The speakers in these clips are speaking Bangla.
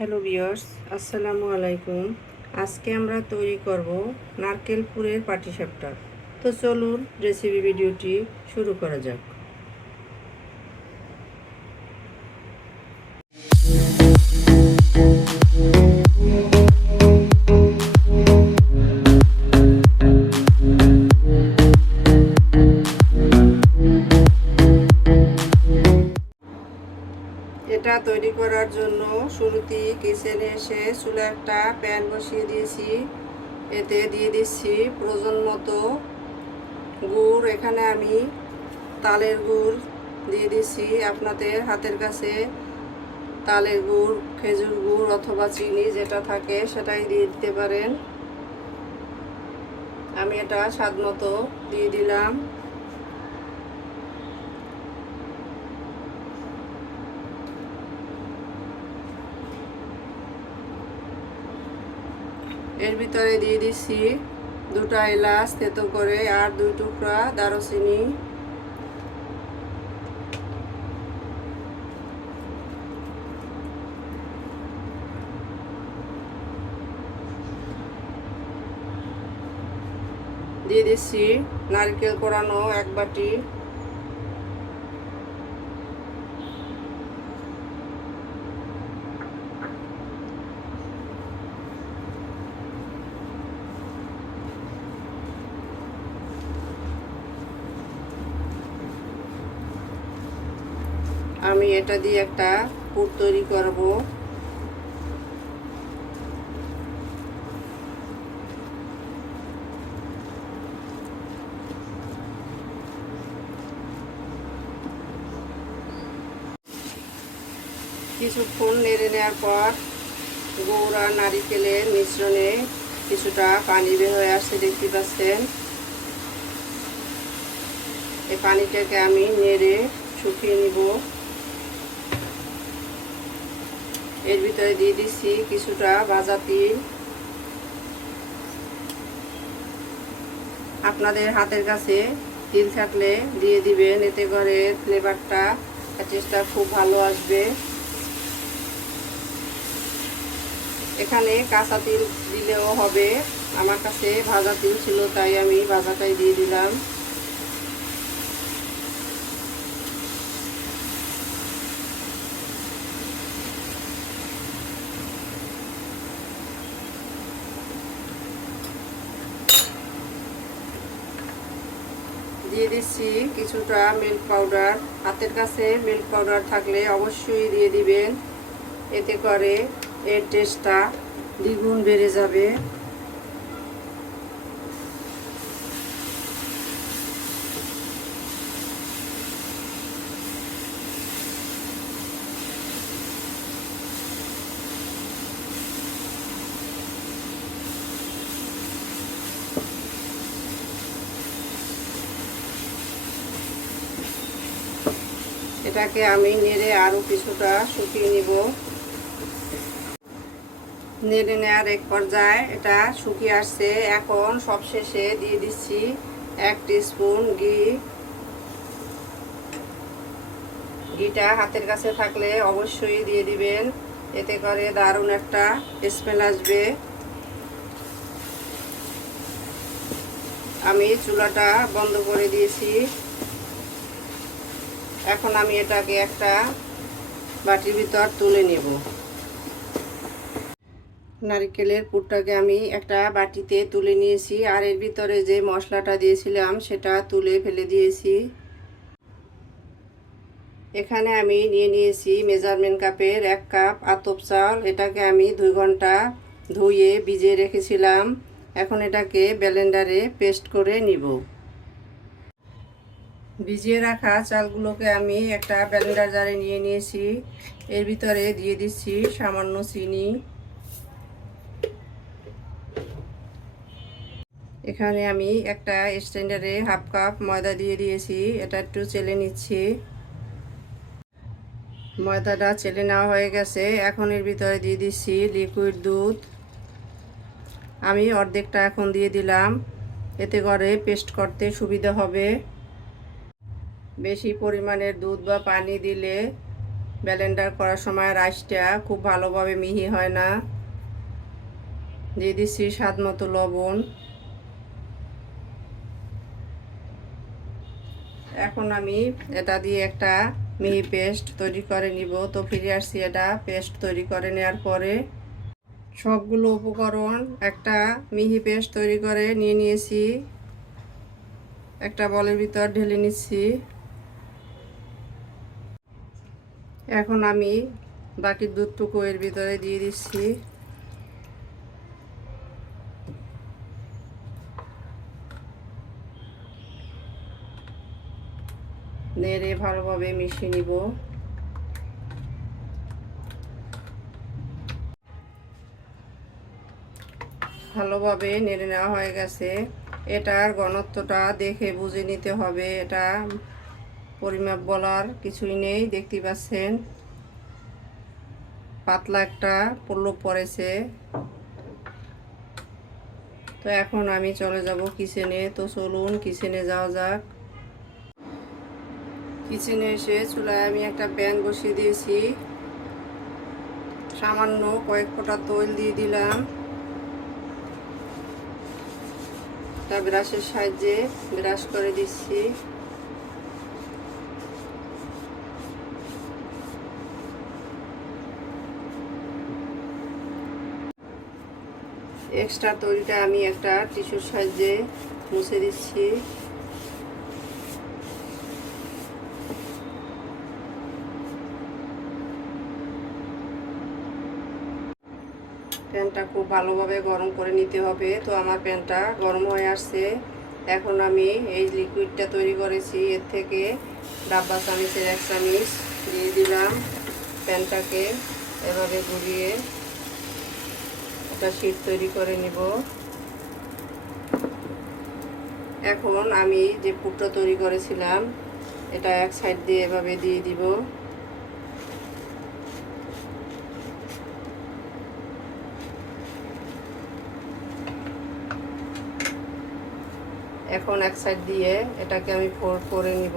হ্যালো ভিউয়ার্স, আসসালামু আলাইকুম। আজকে আমরা তৈরি করব নারকেল পুরের পাটিসাপটা। তো চলুন রেসিপি ভিডিওটি শুরু করা যাক। এটা তৈরি করার জন্য শুরুতেই কিচেনে এসে চুলা একটা প্যান বসিয়ে দিয়েছি। এতে দিয়ে দিচ্ছি প্রয়োজন মতো গুড়। এখানে আমি তালের গুড় দিয়ে দিচ্ছি। আপনাদের হাতের কাছে তালের গুড়, খেজুর গুড় অথবা চিনি যেটা থাকে সেটাই দিয়ে দিতে পারেন। আমি এটা স্বাদ মতো দিয়ে দিলাম। এর ভিতরে দিয়ে দিচ্ছি 2টা এলাচ থেতো করে আর 2 টুকরা দারুচিনি। দিয়ে দিচ্ছি নারকেল কোড়ানো 1 বাটি। আমি এটা দিয়ে একটা পুর তৈরি করব। কিছুক্ষণ নেড়ে নেওয়ার পর গুড় আর নারিকেলের মিশ্রণে কিছুটা পানি বের হয়ে আসছে, দেখতে পাচ্ছেন। এই পানিটাকে আমি নেড়ে শুকিয়ে নিব। এর ভিতরে দিয়ে দিচ্ছি কিছুটা ভাজা তিল। আপনাদের হাতের কাছে তিল থাকলে দিয়ে দিবেন, এতে করে ফ্লেভারটা টেস্টটা খুব ভালো আসবে। এখানে কাঁচা তিল দিলেও হবে, আমার কাছে ভাজা তিল ছিল তাই আমি ভাজাটাই দিয়ে দিলাম। দিয়ে দিচ্ছি কিছুটা মিল্ক পাউডার। হাতের কাছে মিল্ক পাউডার থাকলে অবশ্যই দিয়ে দিবেন, এতে করে এর টেস্টটা দ্বিগুণ বেড়ে যাবে। এটাকে আমি নেড়ে আরও কিছুটা শুকিয়ে নিব। নেড়ে নেওয়ার এক পর্যায়ে এটা শুকিয়ে আসছে। এখন সবশেষে দিয়ে দিচ্ছি 1 টিস্পুন ঘি। ঘিটা হাতের কাছে থাকলে অবশ্যই দিয়ে দিবেন, এতে করে দারুণ একটা স্মেল আসবে। আমি চুলাটা বন্ধ করে দিয়েছি। এখন আমি এটাকে একটা বাটির ভিতর তুলে নেব। নারকেলের পুরটাকে আমি একটা বাটিতে তুলে নিয়েছি, আর এর ভিতরে যে মশলাটা দিয়েছিলাম সেটা তুলে ফেলে দিয়েছি। এখানে আমি নিয়ে নিয়েছি মেজারমেন্ট কাপের 1 কাপ আতপ চাল। এটাকে আমি 2 ঘন্টা ধুয়ে ভিজিয়ে রেখেছিলাম। এখন এটাকে ব্লেন্ডারে পেস্ট করে নিব। ভিজিয়ে রাখা চালগুলোকে আমি একটা ব্লেন্ডার জারে নিয়ে নিয়েছি। এর ভিতরে দিয়ে দিচ্ছি সামান্য চিনি। এখানে আমি একটা স্ট্যান্ডারে 1/2 কাপ ময়দা দিয়ে দিয়েছি। এটা একটু চেলে নিচ্ছি। ময়দাটা চেলে নেওয়া হয়ে গেছে। এখন এর ভিতরে দিয়ে দিচ্ছি লিকুইড দুধ। আমি অর্ধেকটা এখন দিয়ে দিলাম, এতে করে পেস্ট করতে সুবিধা হবে। বেশি পরিমাণের দুধ বা পানি দিলে ব্লেন্ডার করার সময় রাইসটা খুব ভালোভাবে মিহি হয় না। দিয়ে দিচ্ছি স্বাদ মতো লবণ। এখন আমি এটা দিয়ে একটা মিহি পেস্ট তৈরি করে নিব। তো ফিরে আসছি এটা পেস্ট তৈরি করে নেওয়ার পরে। সবগুলো উপকরণ একটা মিহি পেস্ট তৈরি করে নিয়ে নিয়েছি। একটা বলের ভিতর ঢেলে নিচ্ছি। এখন আমি বাকি দুধটুকু এর ভিতরে দিয়ে দিচ্ছি। নেড়ে ভালোভাবে মিশিয়ে নিব। ভালোভাবে নেড়ে নেওয়া হয়ে গেছে। এটার ঘনত্বটা দেখে বুঝে নিতে হবে। এটা পরিমাপ বলার কিছুই নেই, দেখতে পাচ্ছেন পাতলা একটা পল্লব পড়েছে। তো এখন আমি চলে যাব কিচেনে। তো চলুন কিচেনে যাওয়া যাক। কিচেনে এসে চুলায় আমি একটা প্যান বসিয়ে দিয়েছি। সামান্য কয়েক ফোঁটা তেল দিয়ে দিলাম। একটা ব্রাশের সাহায্যে ব্রাশ করে দিচ্ছি। এক্সট্রা তৈরিটা আমি একটা টিস্যুর সাহায্যে মুছে দিচ্ছি। প্যানটা খুব ভালোভাবে গরম করে নিতে হবে। তো আমার প্যানটা গরম হয়ে আসছে। এখন আমি এই লিকুইডটা তৈরি করেছি, এর থেকে ডাব্বা চামিচের 1 চামিচ দিয়ে দিলাম। প্যানটাকে এভাবে ঘুরিয়ে একটা শীট তৈরি করে নিব। এখন আমি যে পুরটা তৈরি করেছিলাম এটা এক সাইড দিয়ে এভাবে দিয়ে দিব। এখন এক সাইড দিয়ে এটাকে আমি ফোল্ড করে নিব।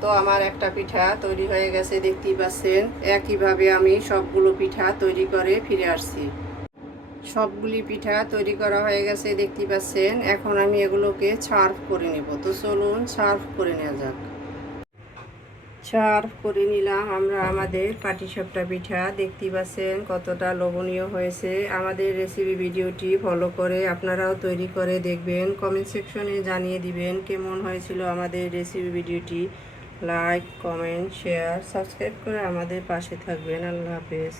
তো আমার একটা পিঠা তৈরি হয়ে গেছে, দেখতেই পাচ্ছেন। একইভাবে আমি সবগুলো পিঠা তৈরি করে ফিরে আসছি। সবগুলি পিঠা তৈরি করা হয়ে গেছে, দেখতেই পাচ্ছেন। এখন আমি এগুলোকে সার্ভ করে নেব। তো চলুন সার্ভ করে নেওয়া যাক। সার্ভ করে নিলাম আমরা আমাদের পাটিসাপটা পিঠা। দেখতেই পাচ্ছেন কতটা লোভনীয় হয়েছে। আমাদের রেসিপি ভিডিওটি ফলো করে আপনারাও তৈরি করে দেখবেন। কমেন্ট সেকশনে জানিয়ে দিবেন কেমন হয়েছিল আমাদের রেসিপি ভিডিওটি। লাইক, কমেন্ট, শেয়ার, সাবস্ক্রাইব করে আমাদের পাশে থাকবেন। আল্লাহ হাফেজ।